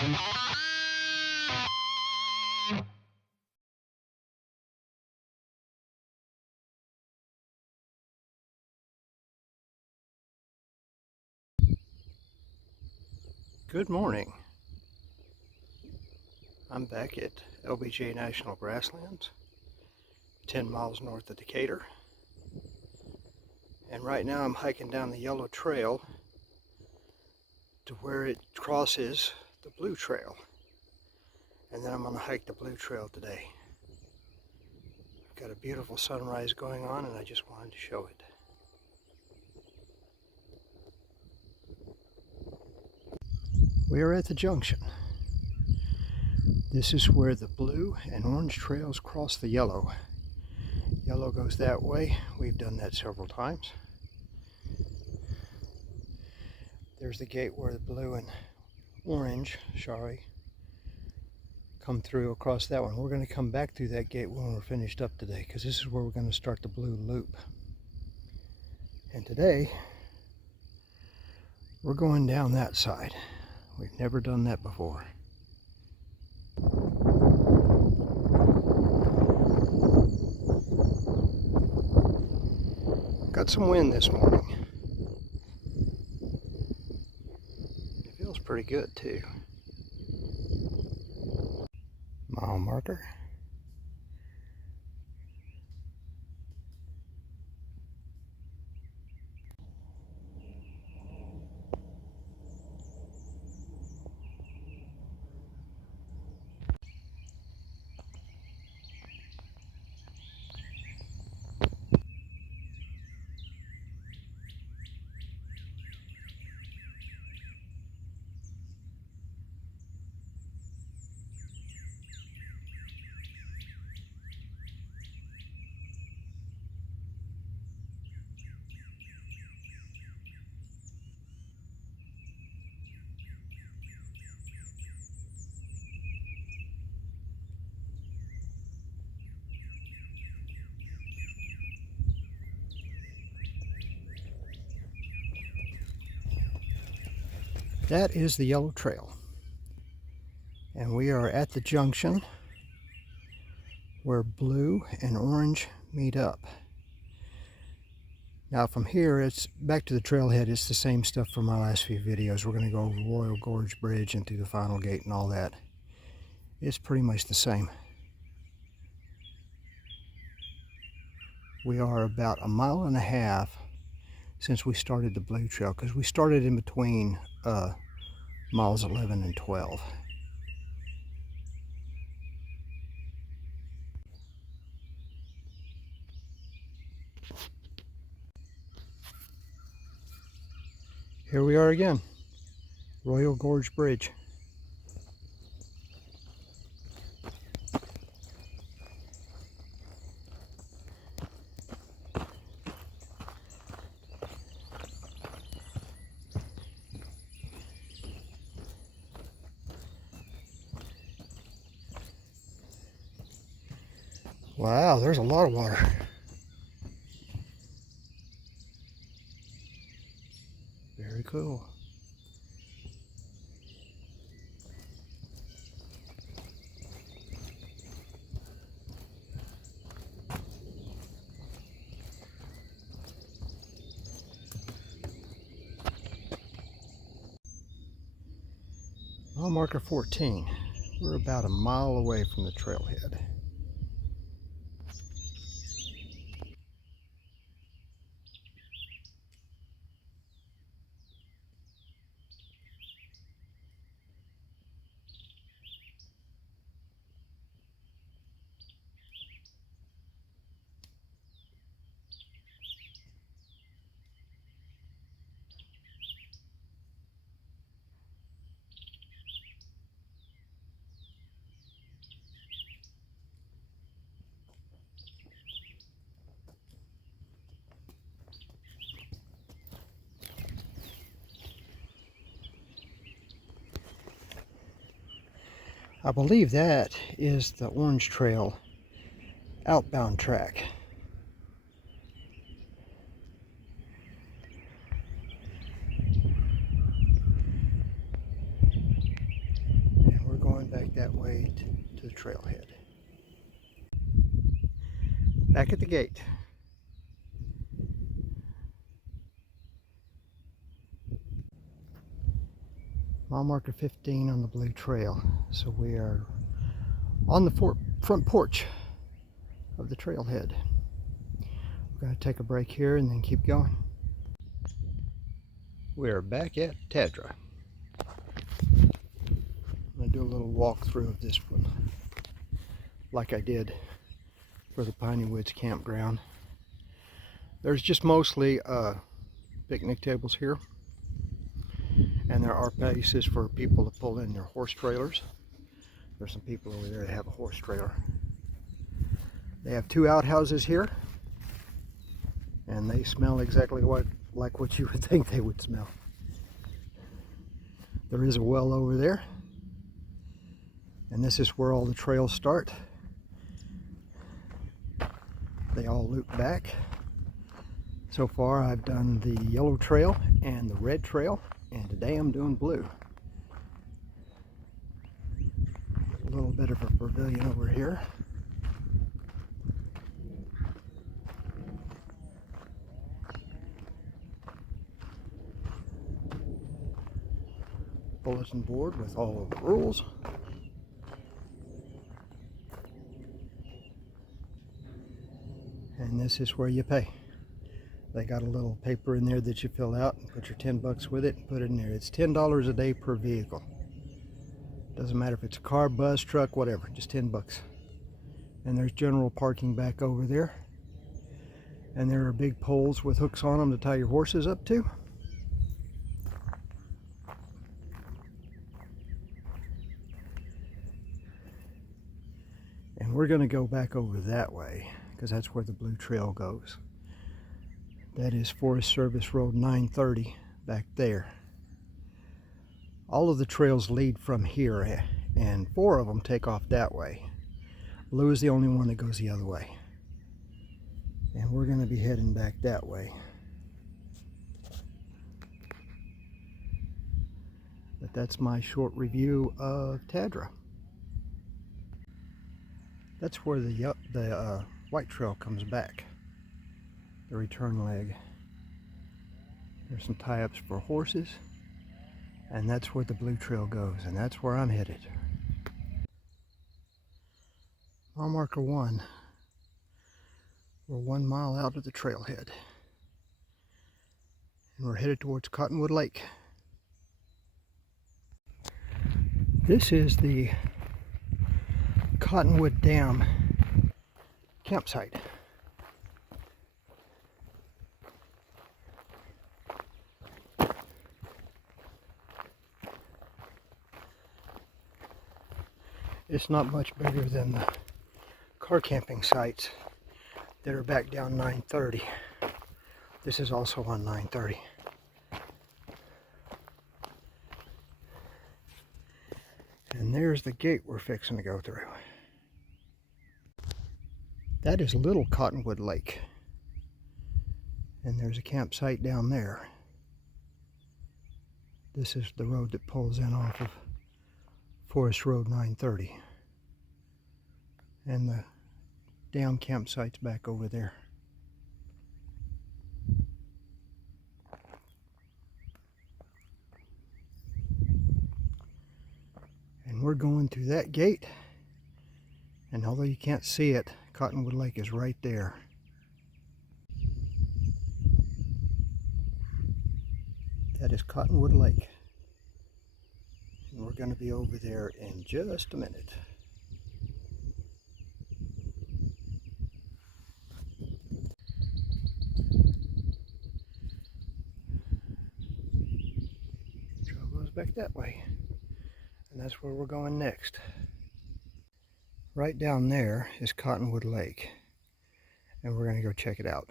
Good morning. I'm back at LBJ National Grasslands, 10 miles north of Decatur. And right now I'm hiking down the yellow trail to where it crosses the blue trail. And then I'm going to hike the blue trail today. I've got a beautiful sunrise going on and I just wanted to show it. We are at the junction. This is where the blue and orange trails cross the yellow. Yellow goes that way. We've done that several times. There's the gate where the blue and orange, come through across that one. We're going to come back through that gate when we're finished up today, because this is where we're going to start the blue loop. And today, we're going down that side. We've never done that before. Got some wind this morning. It feels pretty good too. Mile marker. That is the yellow trail. And we are at the junction where blue and orange meet up. Now from here, it's back to the trailhead. It's the same stuff from my last few videos. We're going to go over Royal Gorge Bridge and through the final gate and all that. It's pretty much the same. We are about 1.5 miles since we started the blue trail, because we started in between miles 11 and 12. Here we are again, Royal Gorge Bridge. Wow, there's a lot of water. Very cool. Mile marker 14. We're about 1 mile away from the trailhead. I believe that is the Orange Trail outbound track. way to the trailhead. Back at the gate. Mile marker 15 on the blue trail. So we are on the front porch of the trailhead. We're going to take a break here and then keep going. We're back at TADRA. I'm going to do a little walkthrough of this one, like I did for the Piney Woods campground. There's just mostly picnic tables here, and there are places for people to pull in their horse trailers. There's some people over there that have a horse trailer. They have 2 outhouses here, and they smell exactly like what you would think they would smell. There is a well over there, and this is where all the trails start. They all loop back. So far I've done the yellow trail and the red trail, and today I'm doing blue. A little bit of a pavilion over here. Bulletin board with all of the rules. And this is where you pay. They got a little paper in there that you fill out and put your 10 bucks with it and put it in there. It's $10 a day per vehicle. Doesn't matter if it's a car, bus, truck, whatever, just 10 bucks. And there's general parking back over there. And there are big poles with hooks on them to tie your horses up to. And we're going to go back over that way because that's where the blue trail goes. That is Forest Service Road 930 back there. All of the trails lead from here, and 4 of them take off that way. Blue is the only one that goes the other way. And we're going to be heading back that way. But that's my short review of TADRA. That's where the white trail comes back, the return leg. There's some tie-ups for horses, and that's where the blue trail goes, and that's where I'm headed. Mile marker 1. We're 1 mile out of the trailhead, and we're headed towards Cottonwood Lake. This is the Cottonwood Dam campsite. It's not much bigger than the car camping sites that are back down 930. This is also on 930. And there's the gate we're fixing to go through. That is Little Cottonwood Lake. And there's a campsite down there. This is the road that pulls in off of Forest Road 930. And the dam campsite's back over there. And we're going through that gate, and although you can't see it, Cottonwood Lake is right there. That is Cottonwood Lake. And we're going to be over there in just a minute. Trail goes back that way. And that's where we're going next. Right down there is Cottonwood Lake, and we're going to go check it out.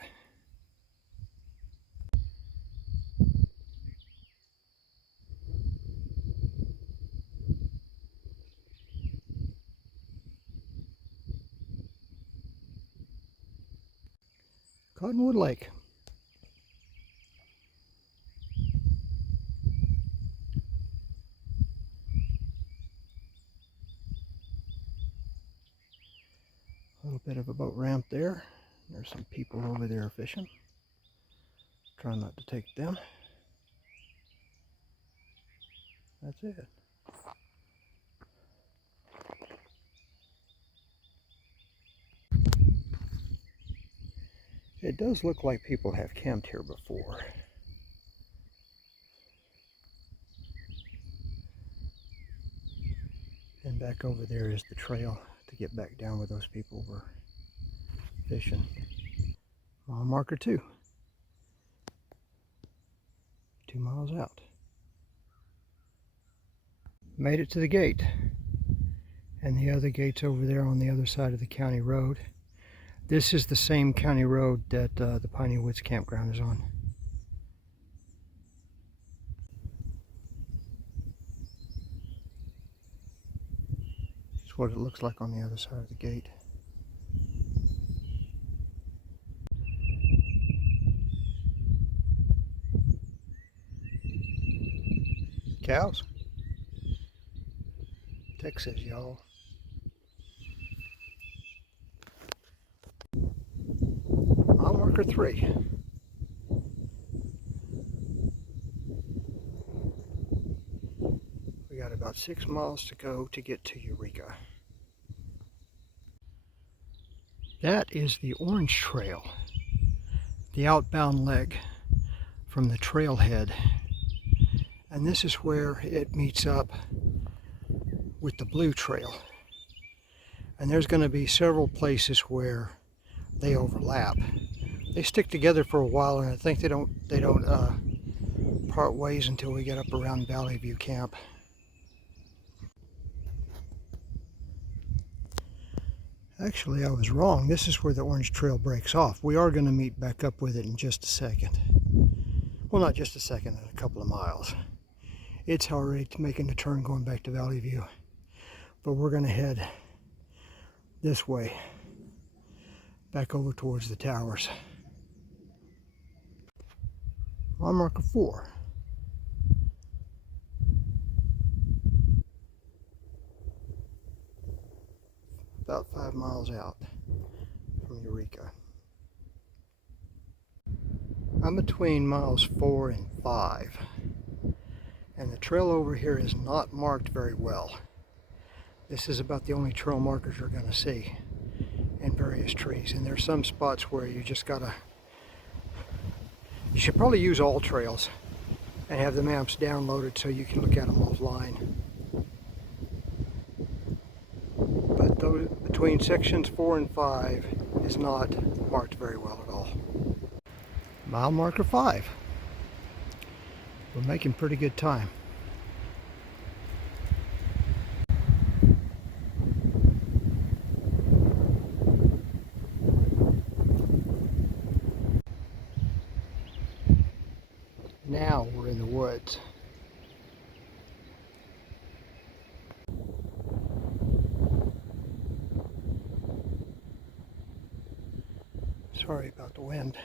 Cottonwood Lake. little bit of a boat ramp there. There's some people over there fishing. Try not to take them. That's it. It does look like people have camped here before. And back over there is the trail to get back down where those people were fishing. Mile marker 2. 2 miles out. Made it to the gate. And the other gate's over there on the other side of the county road. This is the same county road that the Piney Woods campground is on. That's what it looks like on the other side of the gate. Cows. Texas, y'all. Mile marker 3. We got about 6 miles to go to get to Eureka. That is the Orange Trail, the outbound leg from the trailhead. And this is where it meets up with the Blue Trail. And there's going to be several places where they overlap. They stick together for a while, and I think they don't part ways until we get up around Valley View Camp. Actually, I was wrong. This is where the Orange Trail breaks off. We are going to meet back up with it in just a second. Well, not just a second, in a couple of miles. It's already making the turn going back to Valley View. But we're going to head this way, back over towards the towers. Mile marker 4. About 5 miles out from Eureka. I'm between miles 4 and 5, and the trail over here is not marked very well. This is about the only trail markers you're going to see in various trees, and there's some spots where you just gotta, you should probably use all trails and have the maps downloaded so you can look at them offline. But those, between sections 4 and 5 is not marked very well at all. Mile marker 5. We're making pretty good time. Now we're in the woods. Sorry about the wind.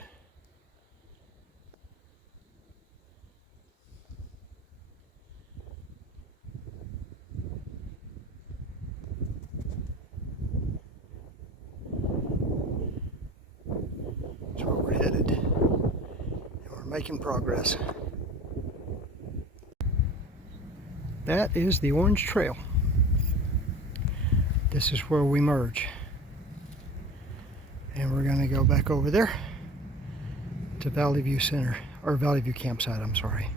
That's where we're headed. And we're making progress. That is the Orange Trail. This is where we merge. And we're going to go back over there to Valley View Center, or Valley View Campsite, I'm sorry.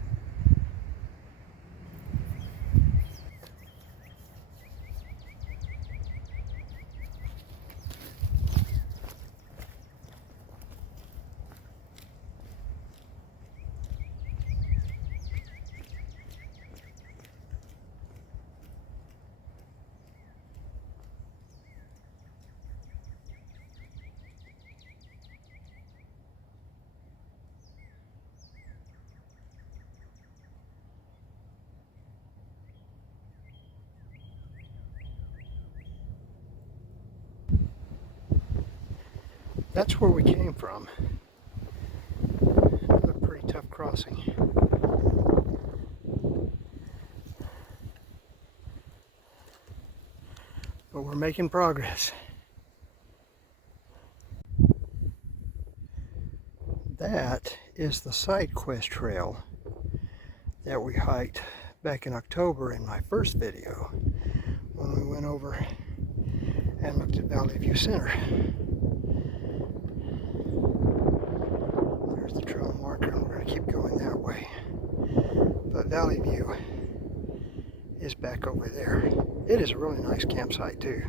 That's where we came from. A pretty tough crossing. But we're making progress. is the side quest trail that we hiked back in October in my first video when we went over and looked at Valley View Center. There's the trail marker, and we're going to keep going that way. But Valley View is back over there. It is a really nice campsite too.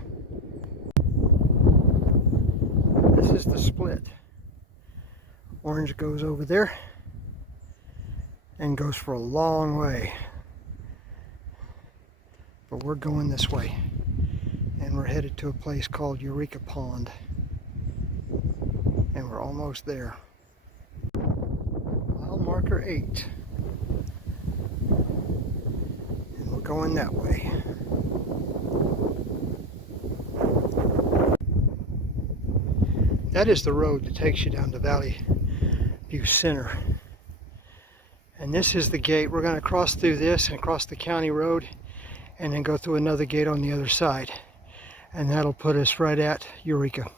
This is the split. Orange goes over there and goes for a long way. But we're going this way. And we're headed to a place called Eureka Pond. And we're almost there. Mile marker 8. And we're going that way. That is the road that takes you down to Valley View Center. And this is the gate. We're going to cross through this and cross the county road and then go through another gate on the other side. And that'll put us right at Eureka.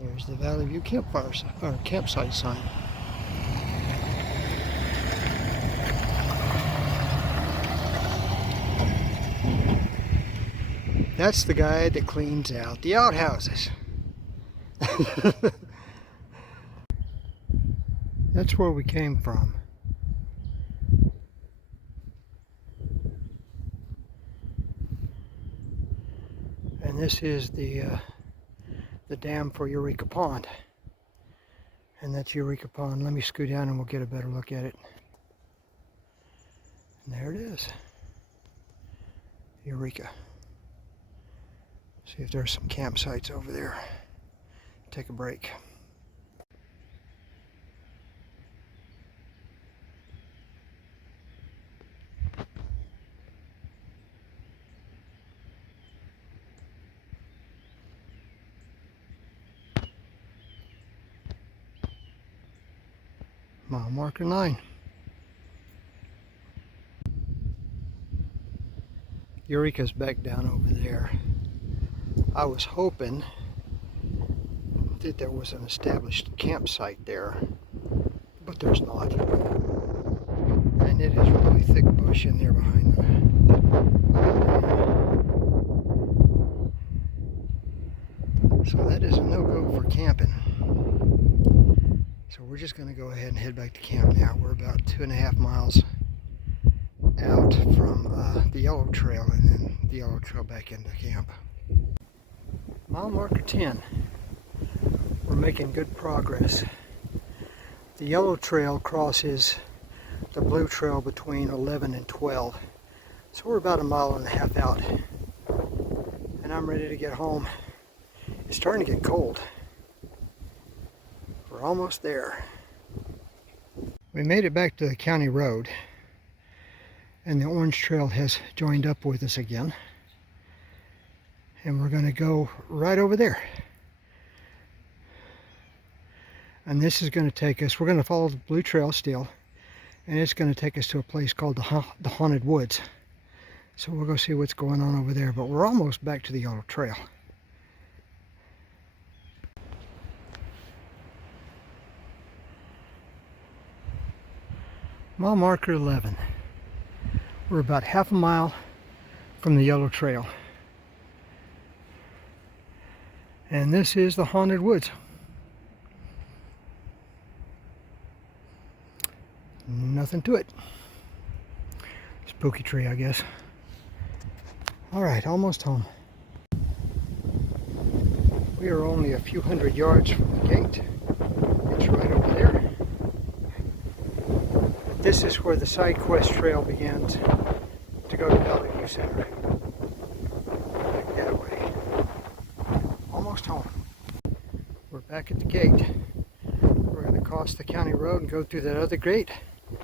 There's the Valley View campsite sign. That's the guy that cleans out the outhouses. That's where we came from. And this is the dam for Eureka Pond. And that's Eureka Pond. Let me scoot down and we'll get a better look at it. And there it is. Eureka. See if there's some campsites over there. Take a break. Mile marker 9. Eureka's back down over there. I was hoping that there was an established campsite there, but there's not. And it is really thick bush in there behind them. So that is a no-go for camping. So we're just going to go ahead and head back to camp now. We're about 2.5 miles out from the yellow trail, and then the yellow trail back into camp. Mile marker 10. We're making good progress. The yellow trail crosses the blue trail between 11 and 12. So we're about 1.5 miles out. And I'm ready to get home. It's starting to get cold. We're almost there. We made it back to the county road, and the orange trail has joined up with us again. And we're going to go right over there. And this is going to take us, we're going to follow the blue trail still, and it's going to take us to a place called the Haunted Woods. So we'll go see what's going on over there, but we're almost back to the yellow trail. Mile marker 11. We're about 1/2 mile from the yellow trail. And this is the Haunted Woods. Nothing to it. Spooky tree, I guess. Alright, almost home. We are only a few hundred yards from the gate. It's right over there. This is where the side quest trail begins to go to Valley View Center. Back that way. Almost home. We're back at the gate. We're going to cross the county road and go through that other gate.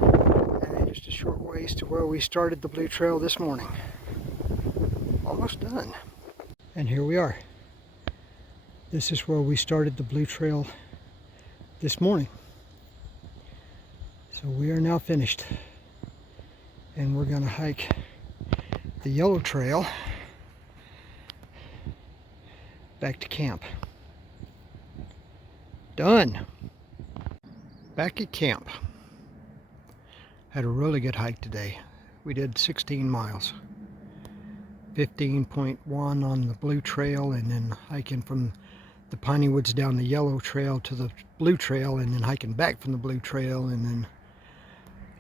And then just a short ways to where we started the blue trail this morning. Almost done. And here we are. This is where we started the blue trail this morning. So we are now finished, and we're going to hike the yellow trail back to camp. Done. Back at camp. Had a really good hike today. We did 16 miles. 15.1 on the blue trail, and then hiking from the piney woods down the yellow trail to the blue trail, and then hiking back from the blue trail, and then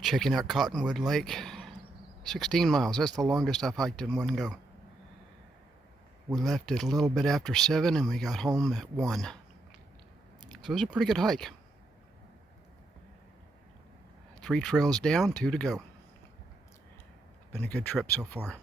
checking out Cottonwood Lake. 16 miles. That's the longest I've hiked in one go. We left it a little bit after 7 and we got home at 1. So it was a pretty good hike. 3 trails down, 2 to go. Been a good trip so far.